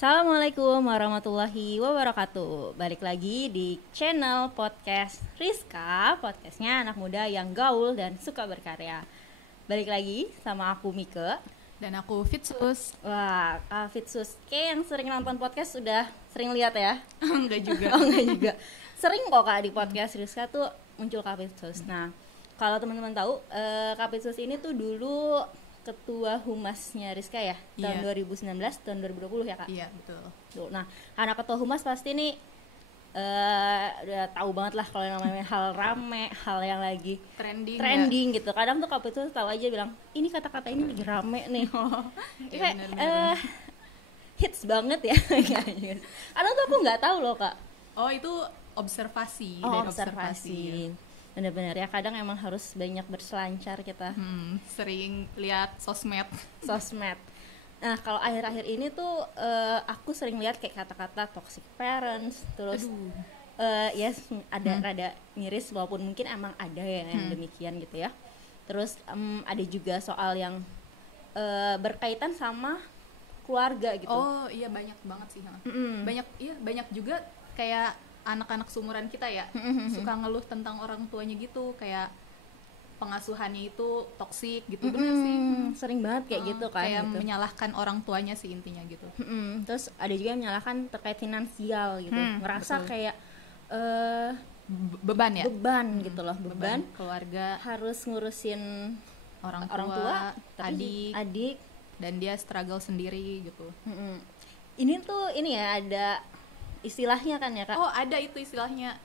Assalamualaikum warahmatullahi wabarakatuh. Balik lagi di channel podcast Rizka, podcastnya anak muda yang gaul dan suka berkarya. Balik lagi sama aku Mike. Dan aku Fitsus. Wah, Kak Fitsus, kayak yang sering nonton podcast sudah sering lihat ya? Enggak juga. Oh enggak juga. Sering kok Kak di podcast Rizka tuh muncul Kak Fitsus. Nah, kalau teman-teman tahu, Kak Fitsus ini tuh dulu ketua humasnya Rizka ya, tahun 2019, tahun 2020 ya Kak? Iya, betul. Tuh, nah, anak ketua humas pasti nih udah tahu banget lah kalau namanya hal rame, hal yang lagi trending gitu. Kadang tuh Kak itu tahu aja bilang, ini kata-kata ini lagi rame nih. Iya, kayak hits banget ya. Kadang tuh aku nggak tahu loh Kak. Oh, itu observasi. Oh, dari observasi. Bener-bener ya, kadang emang harus banyak berselancar kita. Sering lihat sosmed. Nah, kalau akhir-akhir ini tuh aku sering lihat kayak kata-kata toxic parents, terus yes, ada rada miris walaupun mungkin emang ada ya yang demikian gitu ya. Terus ada juga soal yang berkaitan sama keluarga gitu. Oh, iya banyak banget sih. Banyak juga kayak anak-anak seumuran kita ya, suka ngeluh tentang orang tuanya gitu, kayak pengasuhannya itu toksik gitu. Bener sih. Sering banget kayak gitu kan, kayak gitu. Menyalahkan orang tuanya sih intinya gitu. Terus ada juga yang menyalahkan terkait finansial gitu, ngerasa betul. kayak Beban ya, beban gitu loh, beban keluarga, harus ngurusin orang tua tapi adik dan dia struggle sendiri gitu. Ini tuh ini ya ada istilahnya kan ya Kak? Oh, ada itu istilahnya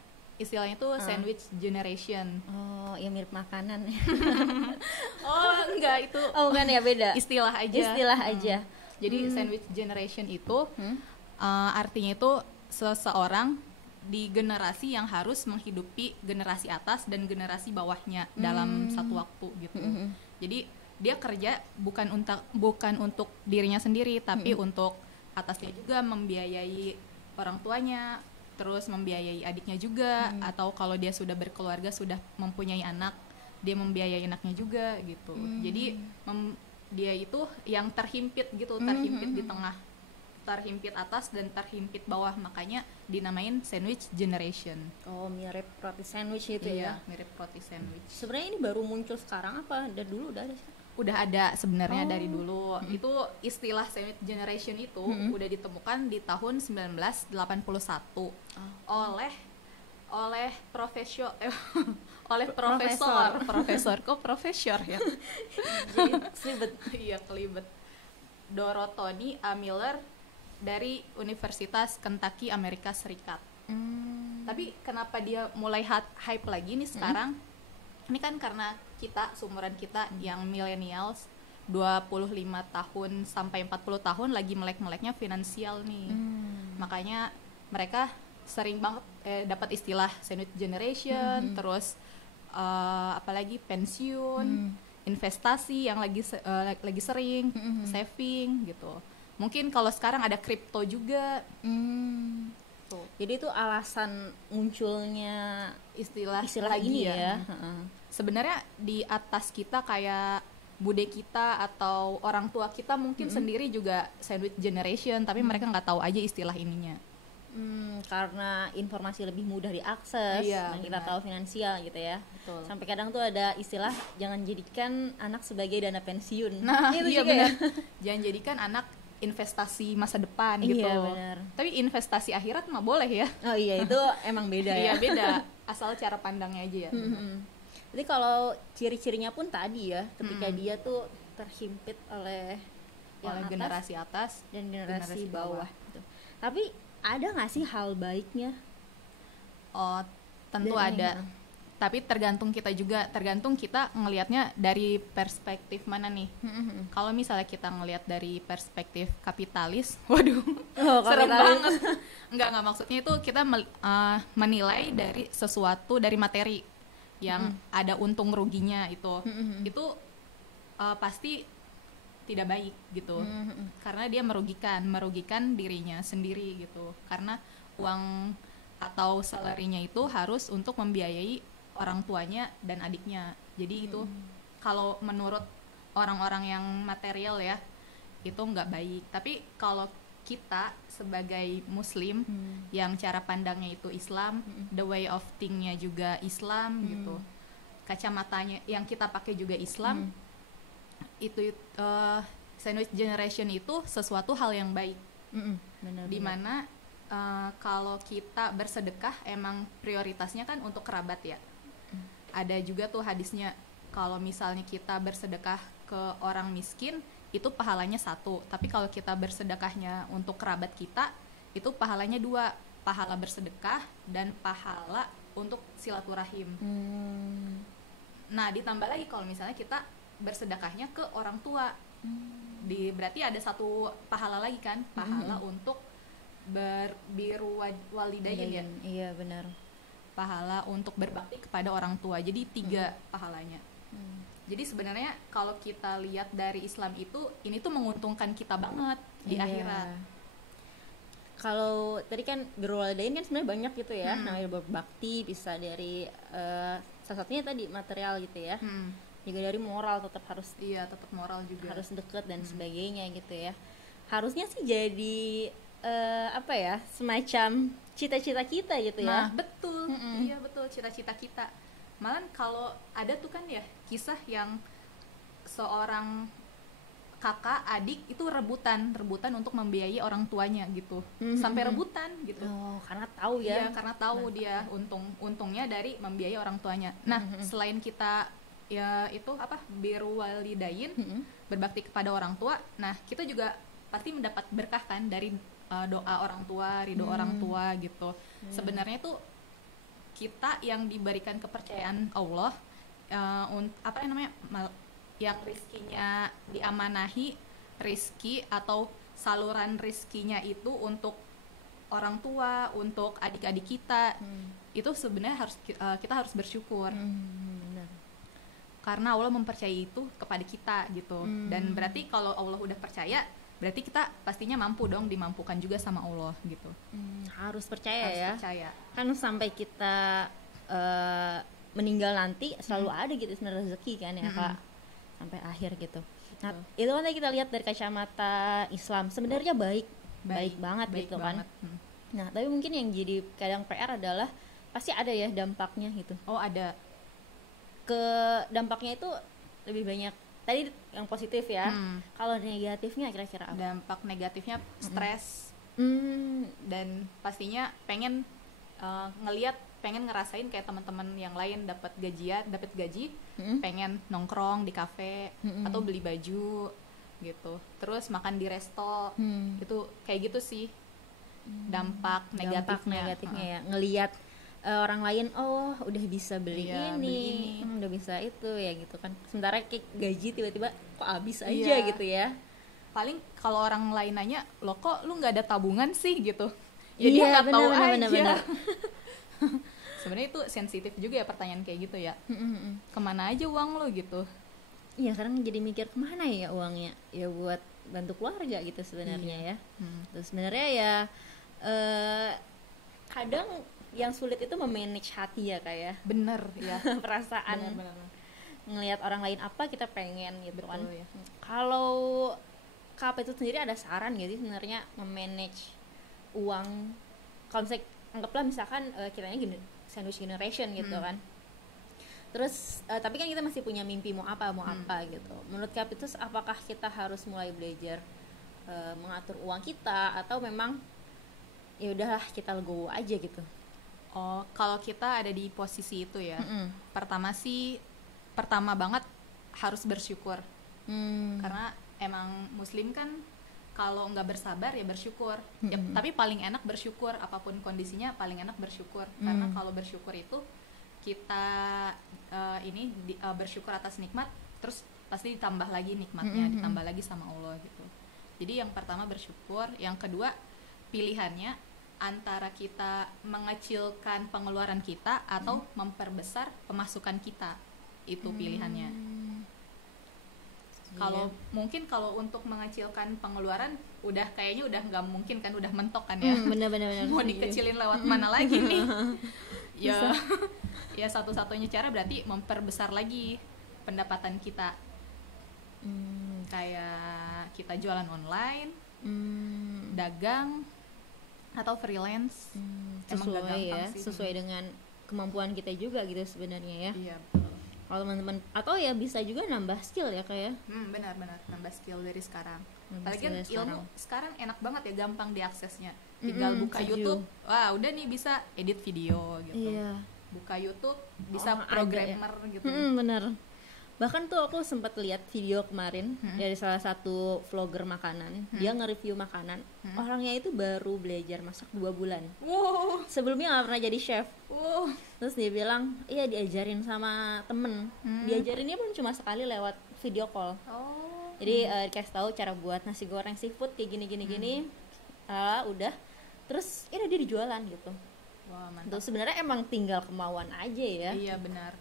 tuh sandwich generation. Oh, ya mirip makanan ya. Oh, enggak, itu Oh bukan ya, beda. istilah aja. Jadi sandwich generation itu artinya itu seseorang di generasi yang harus menghidupi generasi atas dan generasi bawahnya dalam satu waktu gitu. Jadi dia kerja bukan untuk dirinya sendiri, tapi untuk atasnya juga, membiayai orang tuanya, terus membiayai adiknya juga, atau kalau dia sudah berkeluarga, sudah mempunyai anak, dia membiayai anaknya juga gitu. Jadi dia itu yang terhimpit gitu, terhimpit di tengah, terhimpit atas dan terhimpit bawah, makanya dinamain sandwich generation. Oh, mirip roti sandwich itu ya. Mirip roti sandwich. Sebenarnya ini baru muncul sekarang apa? Dari dulu udah ada sih? Udah ada sebenarnya dari dulu. Itu istilah sandwich generation itu udah ditemukan di tahun 1981 oleh profesor kok profesor ya. Kelibet. Dorothy A. Miller dari Universitas Kentucky, Amerika Serikat. Tapi kenapa dia mulai hype lagi nih sekarang? Ini kan karena kita, seumuran kita yang millennials 25 tahun sampai 40 tahun lagi melek-meleknya finansial nih. Makanya mereka sering banget dapat istilah sandwich generation, terus apalagi pensiun, investasi yang lagi sering, saving gitu. Mungkin kalau sekarang ada kripto juga. Jadi itu alasan munculnya istilah ini ya. Sebenarnya di atas kita kayak bude kita atau orang tua kita mungkin sendiri juga sandwich generation, tapi mereka nggak tahu aja istilah ininya. Karena informasi lebih mudah diakses, dan kita tahu finansial gitu ya. Betul. Sampai kadang tuh ada istilah jangan jadikan anak sebagai dana pensiun. Nah, itu iya juga benar. ya. Jangan jadikan anak investasi masa depan gitu. Iya benar. Tapi investasi akhirat mah boleh ya. Oh iya, itu emang beda ya. Iya beda, asal cara pandangnya aja ya. Jadi kalau ciri-cirinya pun tadi ya, ketika dia tuh terhimpit oleh yang generasi atas dan generasi bawah gitu. Tapi ada nggak sih hal baiknya? Oh, tentu ada. Tapi tergantung kita ngelihatnya dari perspektif mana nih. Kalau misalnya kita ngelihat dari perspektif kapitalis, waduh, serem banget. Enggak, maksudnya itu kita menilai dari sesuatu, dari materi yang ada untung ruginya itu pasti tidak baik gitu. Karena dia merugikan dirinya sendiri gitu. Karena uang atau salarinya itu harus untuk membiayai orang tuanya dan adiknya. Jadi itu kalau menurut orang-orang yang material ya, itu nggak baik. Tapi kalau kita sebagai muslim yang cara pandangnya itu Islam, the way of think-nya juga Islam gitu, kacamatanya yang kita pakai juga Islam, itu sandwich generation itu sesuatu hal yang baik. Dimana kalau kita bersedekah emang prioritasnya kan untuk kerabat ya. Ada juga tuh hadisnya, kalau misalnya kita bersedekah ke orang miskin itu pahalanya 1, tapi kalau kita bersedekahnya untuk kerabat kita itu pahalanya 2, pahala bersedekah dan pahala untuk silaturahim. Nah ditambah lagi kalau misalnya kita bersedekahnya ke orang tua, berarti ada 1 pahala lagi kan, pahala untuk berbiru walidain ya. Iya benar. Pahala untuk berbakti kepada orang tua, jadi 3 pahalanya. Jadi sebenarnya kalau kita lihat dari Islam itu, ini tuh menguntungkan kita banget di akhirat. Kalau tadi kan birrul walidain kan sebenarnya banyak gitu ya, namanya berbakti bisa dari salah satunya tadi material gitu ya, juga dari moral tetap harus, tetap moral juga harus deket dan sebagainya gitu ya. Harusnya sih jadi apa ya, semacam cita-cita kita gitu ya. Nah betul, iya betul, cita-cita kita. Malah kalau ada tuh kan ya kisah yang seorang kakak adik itu rebutan untuk membiayai orang tuanya gitu, sampai rebutan gitu. Karena tahu ya. Iya, karena tahu dia untungnya dari membiayai orang tuanya. Nah selain kita ya itu apa, birrul walidain, berbakti kepada orang tua, nah kita juga pasti mendapat berkah kan dari doa orang tua, ridho orang tua gitu. Sebenarnya tuh kita yang diberikan kepercayaan Allah, apa namanya, yang rizkinya diamanahi, rizki atau saluran rizkinya itu untuk orang tua, untuk adik-adik kita, itu sebenarnya harus kita harus bersyukur. Benar. Karena Allah mempercayai itu kepada kita gitu. Dan berarti kalau Allah udah percaya, berarti kita pastinya mampu dong, dimampukan juga sama Allah gitu. Harus percaya ya. Percaya. Kan sampai kita meninggal nanti selalu ada gitu sebenarnya rezeki kan ya Kak, sampai akhir gitu. Nah itu kan kita lihat dari kacamata Islam sebenarnya baik banget baik gitu banget. Kan. Nah tapi mungkin yang jadi kadang PR adalah pasti ada ya dampaknya gitu. Oh ada. Ke dampaknya itu lebih banyak tadi yang positif ya. Kalau negatifnya kira-kira apa? Dampak negatifnya stres, dan pastinya pengen pengen ngerasain kayak teman-teman yang lain dapat gaji, pengen nongkrong di kafe atau beli baju gitu, terus makan di resto, itu kayak gitu sih dampak negatifnya ya, ngelihat orang lain udah bisa beli ini, udah bisa itu ya gitu kan, sementara kayak gaji tiba-tiba kok habis aja gitu ya. Paling kalau orang lain nanya, lo kok lu nggak ada tabungan sih gitu, ya dia nggak tahu aja. Sebenarnya itu sensitif juga ya pertanyaan kayak gitu ya. Kemana aja uang lo gitu. Iya sekarang jadi mikir kemana ya uangnya, ya buat bantu keluarga gitu sebenarnya ya. Terus sebenarnya ya kadang yang sulit itu memanage hati ya kayak. Bener ya. Perasaan. Bener. Ngelihat orang lain apa kita pengen gitu. Betul, kan. Ya. Kalau KP itu sendiri ada saran gitu sebenarnya memanage uang. Kalau misalnya anggaplah misalkan kitanya gini, sandwich generation gitu kan. Terus tapi kan kita masih punya mimpi mau apa gitu. Menurut KP itu apakah kita harus mulai belajar mengatur uang kita atau memang ya udahlah kita legowo aja gitu. Oh, kalau kita ada di posisi itu ya, pertama banget harus bersyukur, karena emang Muslim kan kalau nggak bersabar ya bersyukur, ya, tapi paling enak bersyukur apapun kondisinya, paling enak bersyukur, karena kalau bersyukur itu kita bersyukur atas nikmat, terus pasti ditambah lagi nikmatnya, ditambah lagi sama Allah gitu. Jadi yang pertama bersyukur, yang kedua pilihannya antara kita mengecilkan pengeluaran kita atau memperbesar pemasukan kita, itu pilihannya. Kalau mungkin kalau untuk mengecilkan pengeluaran kayaknya udah nggak mungkin kan, udah mentok kan ya. Bener. Mau dikecilin lewat mana lagi nih? Ya satu-satunya cara berarti memperbesar lagi pendapatan kita. Kayak kita jualan online, dagang atau freelance. Emang gak Sesuai gampang ya, sih. sesuai dengan kemampuan kita juga gitu sebenarnya ya. Iya, betul. Kalau teman-teman atau ya bisa juga nambah skill ya kayak. Benar-benar nambah skill dari sekarang. Nambah Apalagi kan skill dari ilmu sekarang enak banget ya, gampang diaksesnya. Tinggal buka setuju. YouTube, wah udah nih bisa edit video gitu. Iya. Buka YouTube bisa Oh, ada programmer gitu. Bener. Bahkan tuh aku sempat lihat video kemarin dari salah satu vlogger makanan. Dia nge-review makanan. Orangnya itu baru belajar masak 2 bulan. Wow, Sebelumnya nggak pernah jadi chef. wow. Terus dia bilang, iya diajarin sama temen. Diajarinnya pun cuma sekali lewat video call. Oh, Jadi dikasih tahu cara buat nasi goreng seafood kayak gini. Udah. Terus ini dia dijualan gitu. wah Tuh mantap. sebenarnya emang tinggal kemauan aja ya. Iya benar.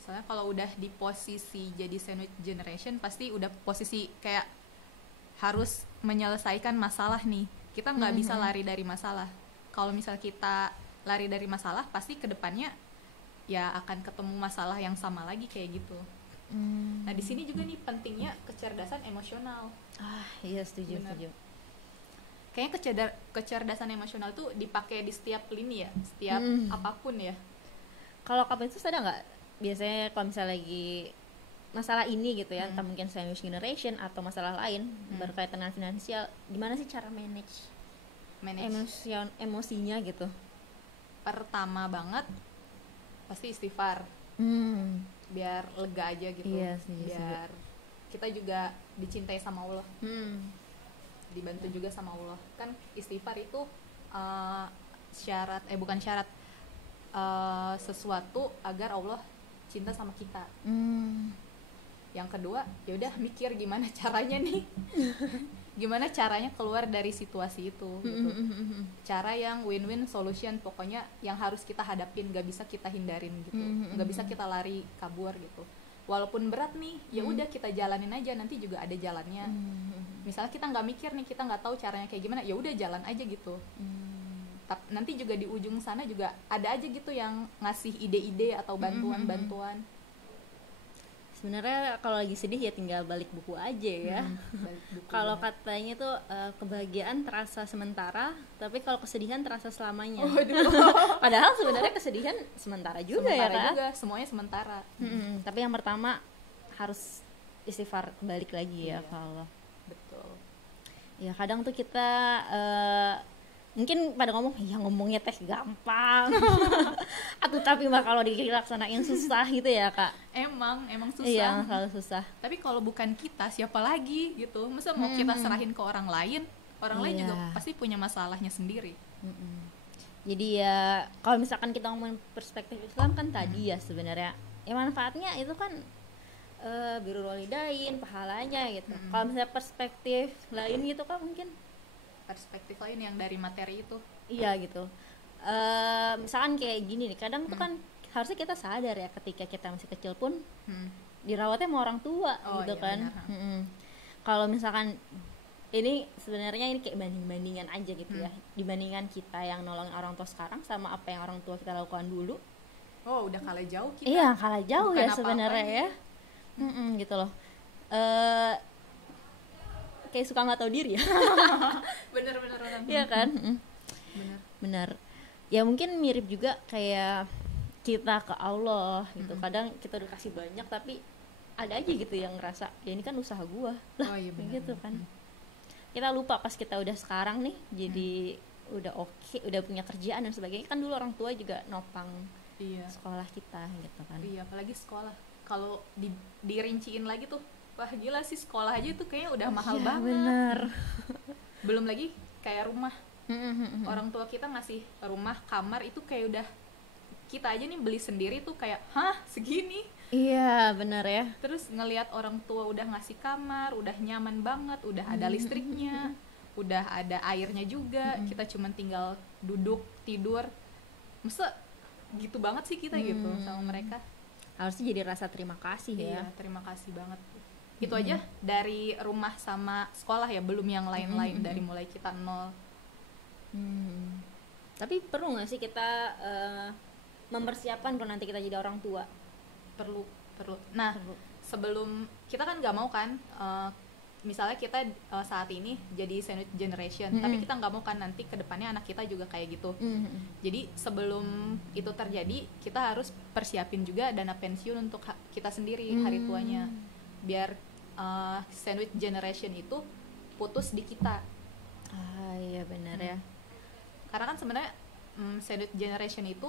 Soalnya kalau udah di posisi jadi sandwich generation pasti udah posisi kayak harus menyelesaikan masalah nih. Kita nggak bisa lari dari masalah. Kalau misal kita lari dari masalah, pasti kedepannya ya akan ketemu masalah yang sama lagi kayak gitu. Nah di sini juga nih pentingnya kecerdasan emosional. Iya setuju. Kayaknya kecerdasan emosional tuh dipakai di setiap lini ya, setiap apapun ya. Kalau kamu itu ada nggak biasanya kalau misalnya lagi masalah ini gitu ya, entah mungkin sandwich generation atau masalah lain berkaitan dengan finansial, gimana sih cara manage emosinya gitu? Pertama banget pasti istighfar, biar lega aja gitu. Iya, setuju. Biar kita juga dicintai sama Allah, dibantu juga sama Allah. Kan istighfar itu bukan syarat, sesuatu agar Allah cinta sama kita. Yang kedua, ya udah mikir gimana caranya nih, gimana caranya keluar dari situasi itu gitu. Cara yang win-win solution, pokoknya yang harus kita hadapin, gak bisa kita hindarin gitu, gak bisa kita lari kabur gitu. Walaupun berat nih, ya udah kita jalanin aja, nanti juga ada jalannya. Misalnya kita nggak mikir nih, kita nggak tahu caranya kayak gimana, ya udah jalan aja gitu. Nanti juga di ujung sana juga ada aja gitu yang ngasih ide-ide atau bantuan-bantuan. Sebenarnya kalau lagi sedih ya tinggal balik buku aja ya. Kalau katanya tuh kebahagiaan terasa sementara, tapi kalau kesedihan terasa selamanya. Padahal sebenarnya kesedihan sementara juga sementara ya kan? juga, semuanya sementara. Tapi yang pertama harus istighfar, balik lagi ya kalau. Betul. Ya kadang tuh kita mungkin pada ngomong, ya ngomongnya teh gampang. Atau tapi mah kalau dilaksanain susah gitu ya kak. Emang susah. Iya selalu susah. Tapi kalau bukan kita, siapa lagi gitu? Masa mau kita serahin ke orang lain? Orang lain juga pasti punya masalahnya sendiri. Jadi ya kalau misalkan kita ngomongin perspektif Islam kan tadi ya sebenarnya ya manfaatnya itu kan birrul walidain, pahalanya gitu. Kalau misalnya perspektif lain gitu kan mungkin Perspektif lain yang dari materi itu. iya gitu. Misalkan kayak gini nih, kadang tuh kan harusnya kita sadar ya ketika kita masih kecil pun dirawatnya sama orang tua gitu iya, kan. Kalau misalkan ini sebenarnya ini kayak banding-bandingan aja gitu ya, dibandingkan kita yang nolongin orang tua sekarang sama apa yang orang tua kita lakukan dulu. Oh udah kalah jauh kita. Iya kalah jauh Bukan ya sebenarnya ya. Gitu loh. Kayak suka nggak tahu diri ya. bener. Iya kan. Bener. Ya mungkin mirip juga kayak kita ke Allah gitu. Kadang kita udah kasih banyak tapi ada aja gitu yang ngerasa ya ini kan usaha gua lah. Oh iya bener. Gitu kan. Kita lupa pas kita udah sekarang nih jadi udah oke, udah punya kerjaan dan sebagainya. Kan dulu orang tua juga nopang sekolah kita gitu kan. Iya, apalagi sekolah. Kalau dirinciin lagi tuh, wah gila sih, sekolah aja tuh kayaknya udah mahal banget. Bener. Belum lagi kayak rumah. Orang tua kita ngasih rumah, kamar itu kayak udah, kita aja nih beli sendiri tuh kayak, hah segini? Iya bener ya. Terus ngelihat orang tua udah ngasih kamar, udah nyaman banget, udah ada listriknya, udah ada airnya juga, kita cuman tinggal duduk, tidur. Masa gitu banget sih kita gitu sama mereka. Harusnya jadi rasa terima kasih ya. Iya, terima kasih banget. Itu aja dari rumah sama sekolah ya, belum yang lain-lain dari mulai kita nol. Tapi perlu nggak sih kita mempersiapkan kalau nanti kita jadi orang tua? Perlu. Nah, sebelum kita kan nggak mau kan misalnya kita saat ini jadi sandwich generation, tapi kita nggak mau kan nanti kedepannya anak kita juga kayak gitu. Jadi sebelum itu terjadi, kita harus persiapin juga dana pensiun untuk kita sendiri hari tuanya, biar sandwich generation itu putus di kita. Iya benar ya. Karena kan sebenarnya sandwich generation itu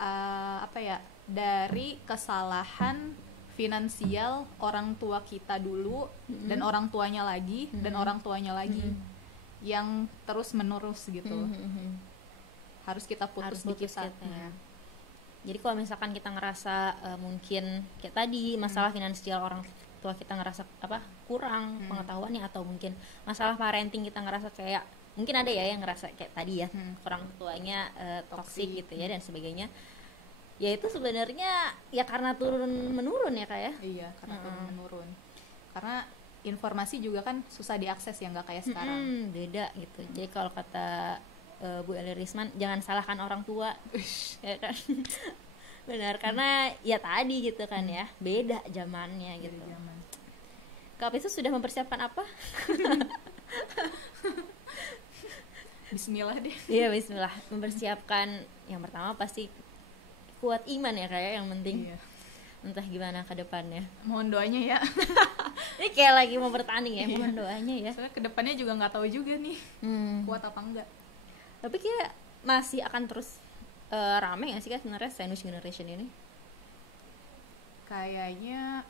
apa ya, dari kesalahan finansial orang tua kita dulu, dan orang tuanya lagi, dan orang tuanya lagi, yang terus menerus gitu. Harus kita putus di kita. Ya. Jadi kalau misalkan kita ngerasa mungkin kayak tadi masalah finansial orang tua kita ngerasa kurang pengetahuannya, atau mungkin masalah parenting kita ngerasa kayak mungkin ada ya yang ngerasa kayak tadi ya, orang tuanya toksik gitu ya dan sebagainya. Ya itu sebenarnya ya karena turun menurun ya Kak ya. Iya, karena turun menurun. Karena informasi juga kan susah diakses ya, nggak kayak sekarang. Beda gitu. Jadi kalau kata Bu Eli Risman, jangan salahkan orang tua. Ya kan? Benar, karena ya tadi gitu kan ya, beda zamannya gitu. Kak Pisu sudah mempersiapkan apa? Bismillah deh. Iya, bismillah. Mempersiapkan yang pertama pasti kuat iman ya kayak yang penting. Iya. Entah gimana ke depannya. Mohon doanya ya. Ini kayak lagi mau bertanding ya, mohon doanya ya. Soalnya ke depannya juga nggak tahu juga nih kuat apa enggak. Tapi kayak masih akan terus rame nggak sih Kak sebenarnya sandwich generation ini? Kayaknya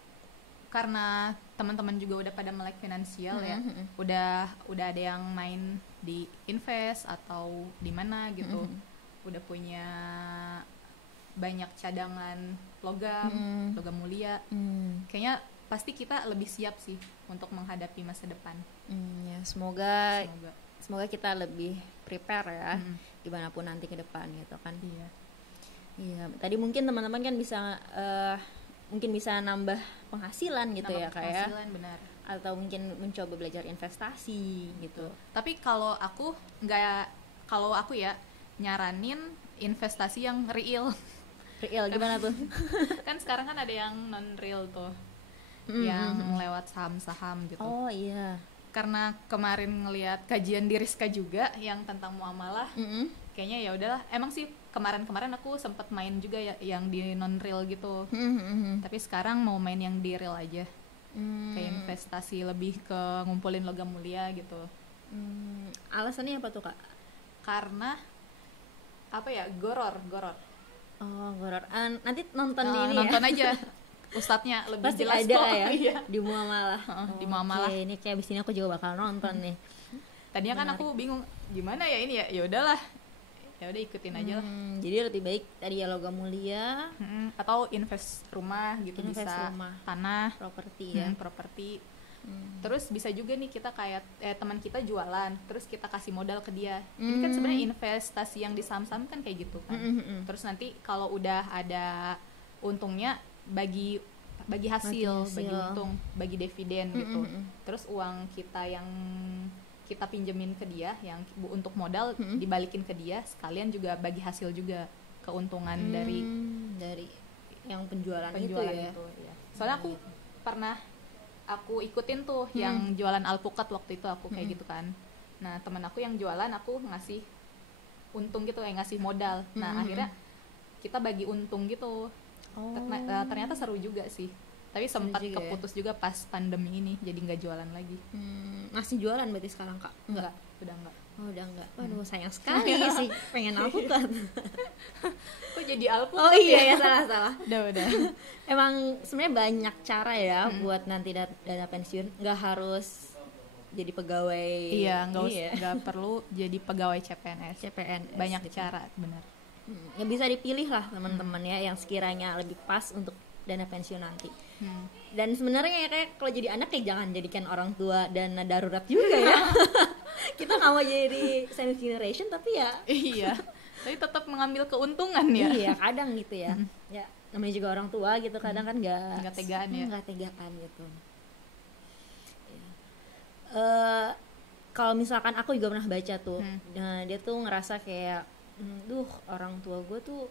karena teman-teman juga udah pada melek finansial ya, udah ada yang main di invest atau di mana gitu, udah punya banyak cadangan logam mulia. Kayaknya pasti kita lebih siap sih untuk menghadapi masa depan. Ya semoga kita lebih prepare ya, gimana pun nanti ke depan gitu kan. Iya. Tadi mungkin teman-teman kan bisa mungkin bisa nambah penghasilan gitu ya kayak. Benar. Atau mungkin mencoba belajar investasi gitu. Tapi kalau aku ya nyaranin investasi yang real. Real gimana tuh? Kan sekarang kan ada yang non real tuh, yang lewat saham-saham gitu. Oh iya. Karena kemarin ngelihat kajian di Rizka juga yang tentang muamalah, kayaknya ya udahlah. Emang sih kemarin aku sempat main juga ya yang di non real gitu. Tapi sekarang mau main yang di real aja. Kayak investasi lebih ke ngumpulin logam mulia gitu. Alasannya apa tuh Kak? Karena apa ya, goror. Oh goror. Nanti nonton ini nonton ya? aja. Ustadznya lebih pasti jelas ada kok. Ya Iya. di muamalah. Di muamalah. Oke, ini kayak abis ini aku juga bakal nonton nih. Tadinya kan aku bingung gimana ya ini ya. Ya udahlah. Ya udah ikutin aja lah. Jadi lebih baik tadi ya logam mulia atau invest rumah gitu, bisa rumah. Tanah, properti ya. Properti. Terus bisa juga nih kita kayak teman kita jualan, terus kita kasih modal ke dia. Ini kan sebenarnya investasi yang di saham-saham kan kayak gitu kan. Terus nanti kalau udah ada untungnya bagi hasil, bagi untung, bagi dividen gitu. Terus uang kita yang kita pinjemin ke dia yang untuk modal dibalikin ke dia, sekalian juga bagi hasil juga, keuntungan dari yang penjualan itu ya. Soalnya aku pernah ikutin tuh yang jualan alpukat waktu itu aku kayak gitu kan. Nah teman aku yang jualan, aku ngasih untung gitu, ngasih modal. Nah akhirnya kita bagi untung gitu. Ternyata seru juga sih. Tapi sempat keputus juga pas pandemi ini, jadi nggak jualan lagi. Masih jualan berarti sekarang Kak? Enggak, udah enggak. Oh udah enggak. Waduh sayang sekali sih, pengen alpukat. Kok jadi alpukat? Oh iya ya, salah. Udah. Emang sebenarnya banyak cara ya buat nanti dana pensiun. Nggak harus jadi pegawai. Iya, nggak perlu jadi pegawai CPNS. Banyak gitu. cara benar. Ya bisa dipilih lah teman-teman ya yang sekiranya lebih pas untuk dana pensiun nanti. Dan sebenarnya ya kayak kalau jadi anak kayak jangan jadikan orang tua dana darurat juga ya. Kita nggak mau jadi sandwich generation tapi ya. Iya. Tapi tetap mengambil keuntungan ya. Iya kadang gitu ya. Ya namanya juga orang tua gitu kadang kan nggak tegaan ya. Nggak tegaan gitu. Kalau misalkan aku juga pernah baca tuh, dia tuh ngerasa kayak orang tua gue tuh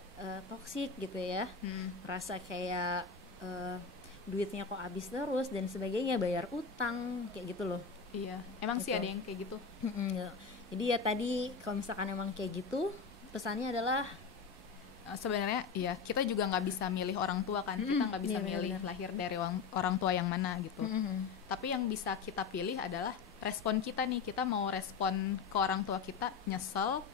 toksik gitu ya, ngerasa kayak duitnya kok habis terus dan sebagainya, bayar utang kayak gitu loh. Iya, emang sih Gitu. ada yang kayak gitu. Ya. Jadi ya tadi kalau misalkan emang kayak gitu, pesannya adalah Sebenarnya iya, kita juga nggak bisa milih orang tua kan, kita nggak bisa iya, milih benar-benar. lahir dari orang tua yang mana gitu. Tapi yang bisa kita pilih adalah respon kita nih, kita mau respon ke orang tua kita nyesel,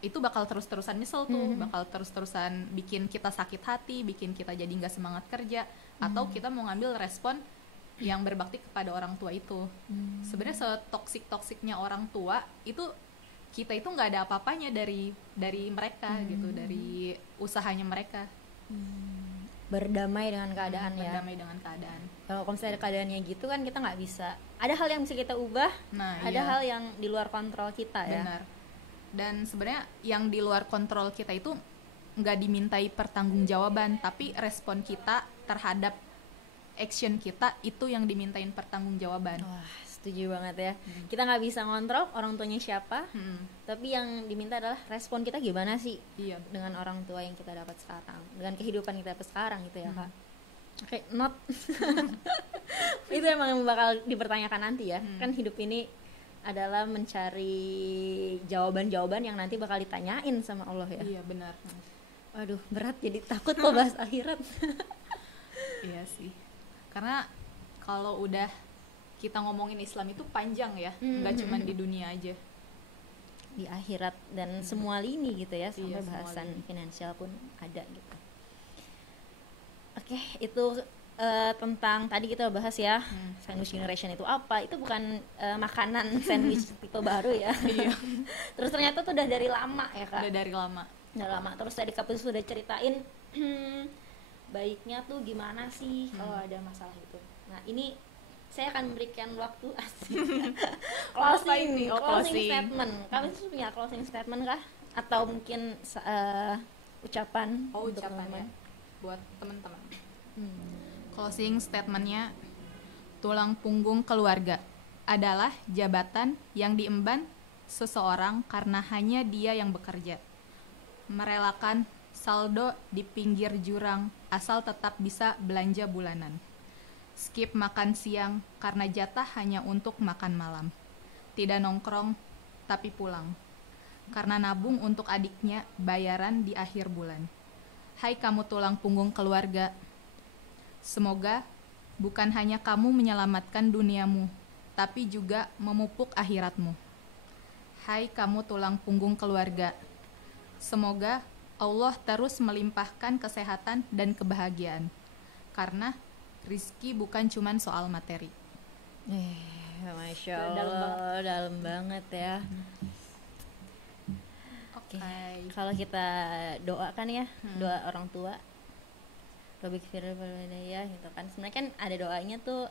itu bakal terus-terusan nyesel tuh, bakal terus-terusan bikin kita sakit hati, bikin kita jadi nggak semangat kerja, atau kita mau ngambil respon yang berbakti kepada orang tua itu. Sebenarnya setoksik-toksiknya orang tua itu, kita itu nggak ada apa-apanya dari mereka gitu, dari usahanya mereka. berdamai dengan keadaan ya. Berdamai dengan keadaan. Kalau misalnya keadaannya gitu kan kita nggak bisa. Ada hal yang bisa kita ubah, Nah, ada iya. hal yang di luar kontrol kita ya. Benar. Dan sebenarnya yang di luar kontrol kita itu nggak dimintai pertanggungjawaban, tapi respon kita terhadap action kita itu yang dimintain pertanggungjawaban. Wah, setuju banget ya. Kita nggak bisa ngontrol orang tuanya siapa, tapi yang diminta adalah respon kita gimana sih Iya. dengan orang tua yang kita dapat sekarang, dengan kehidupan kita dapat sekarang gitu ya kak. Oke, not. Itu emang yang bakal dipertanyakan nanti ya. Kan hidup ini adalah mencari jawaban-jawaban yang nanti bakal ditanyain sama Allah ya. Iya, benar. Waduh, berat, jadi takut kok bahas akhirat. Iya sih. Karena kalau udah kita ngomongin Islam itu panjang ya, nggak cuma di dunia aja. Di akhirat dan semua lini gitu ya, sampai Iya, semua bahasan lini. finansial pun ada gitu. Oke, itu tentang tadi kita bahas ya, sandwich generation itu apa? Itu bukan makanan sandwich tipe baru ya. Iya. Terus ternyata tuh udah dari lama ya kak. Udah dari lama. Udah lama. Terus tadi Kak Putu sudah ceritain baiknya tuh gimana sih kalau ada masalah itu. Nah ini saya akan memberikan waktu asik. Apa ini? Oh, closing closing. statement. Kalian tuh punya closing statement kah? Atau mungkin ucapan? Oh, untuk ucapan ya teman-teman? buat teman-teman. Closing statementnya, tulang punggung keluarga adalah jabatan yang diemban seseorang karena hanya dia yang bekerja, merelakan saldo di pinggir jurang asal tetap bisa belanja bulanan, skip makan siang karena jatah hanya untuk makan malam, tidak nongkrong tapi pulang karena nabung untuk adiknya bayaran di akhir bulan. Hai kamu tulang punggung keluarga, semoga bukan hanya kamu menyelamatkan duniamu, tapi juga memupuk akhiratmu. Hai kamu tulang punggung keluarga, semoga Allah terus melimpahkan kesehatan dan kebahagiaan, karena rizki bukan cuma soal materi. Masya Dalam Allah, dalam banget ya. Oke, kalau kita doakan ya, doa orang tua, Robik Firul ya gitu kan. Sebenarnya kan ada doanya tuh,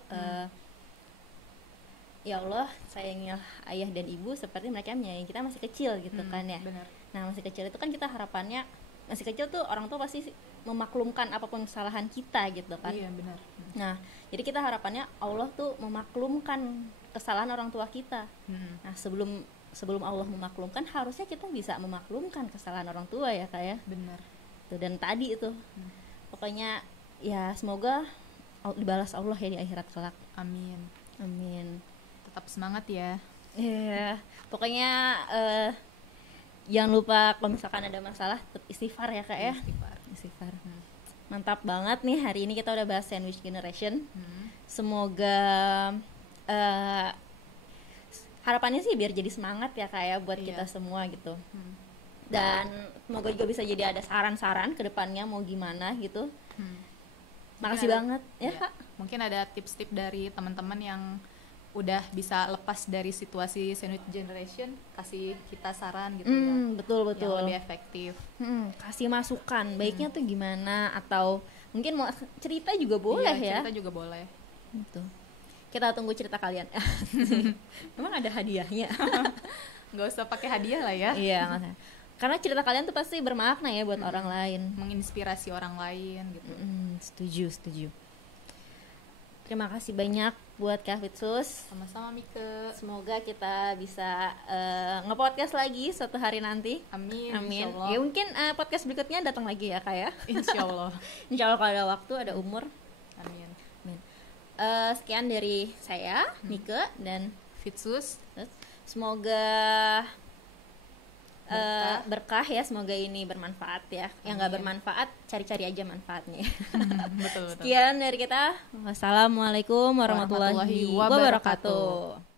ya Allah sayangilah ayah dan ibu seperti mereka menyayangi kita masih kecil gitu kan ya. Benar. Nah masih kecil itu kan kita harapannya masih kecil tuh orang tua pasti memaklumkan apapun kesalahan kita gitu kan. Iya benar. Nah jadi kita harapannya Allah tuh memaklumkan kesalahan orang tua kita. Nah sebelum Allah memaklumkan harusnya kita bisa memaklumkan kesalahan orang tua ya kak ya. Benar. Tuh, dan tadi itu pokoknya ya semoga dibalas Allah ya di akhirat kelak. Amin. Amin. Tetap semangat ya. Iya, pokoknya jangan lupa kalau misalkan ada masalah tetap istighfar ya kak ya. Istighfar. Mantap banget nih, hari ini kita udah bahas sandwich generation. Semoga harapannya sih biar jadi semangat ya kak ya buat Iya. kita semua gitu. Dan semoga juga bisa jadi ada saran-saran ke depannya mau gimana gitu. Makasih Mungkin banget ya Iya. kak. Mungkin ada tips-tips dari teman-teman yang udah bisa lepas dari situasi sandwich generation, kasih kita saran gitu ya, Betul yang betul. lebih efektif. Kasih masukan baiknya tuh gimana, atau mungkin mau cerita juga boleh ya. Iya, cerita juga boleh. Gitu. Kita tunggu cerita kalian. Emang ada hadiahnya? Nggak usah pakai hadiah lah ya. Iya, makanya. Karena cerita kalian tuh pasti bermakna ya buat orang lain. Menginspirasi orang lain gitu. Setuju. Terima kasih banyak buat Kak Fitsus. Sama-sama Mika. Semoga kita bisa nge-podcast lagi suatu hari nanti. Amin. Amin. Insyaallah. Ya mungkin podcast berikutnya datang lagi ya Kak ya. Insyaallah. Insyaallah kalau ada waktu, ada umur. Amin. Amin. Sekian dari saya, Mika dan Fitsus. Semoga berkah ya, semoga ini bermanfaat ya. Yang nggak bermanfaat, cari-cari aja manfaatnya. Betul. Sekian dari kita. Wassalamualaikum warahmatullahi wabarakatuh.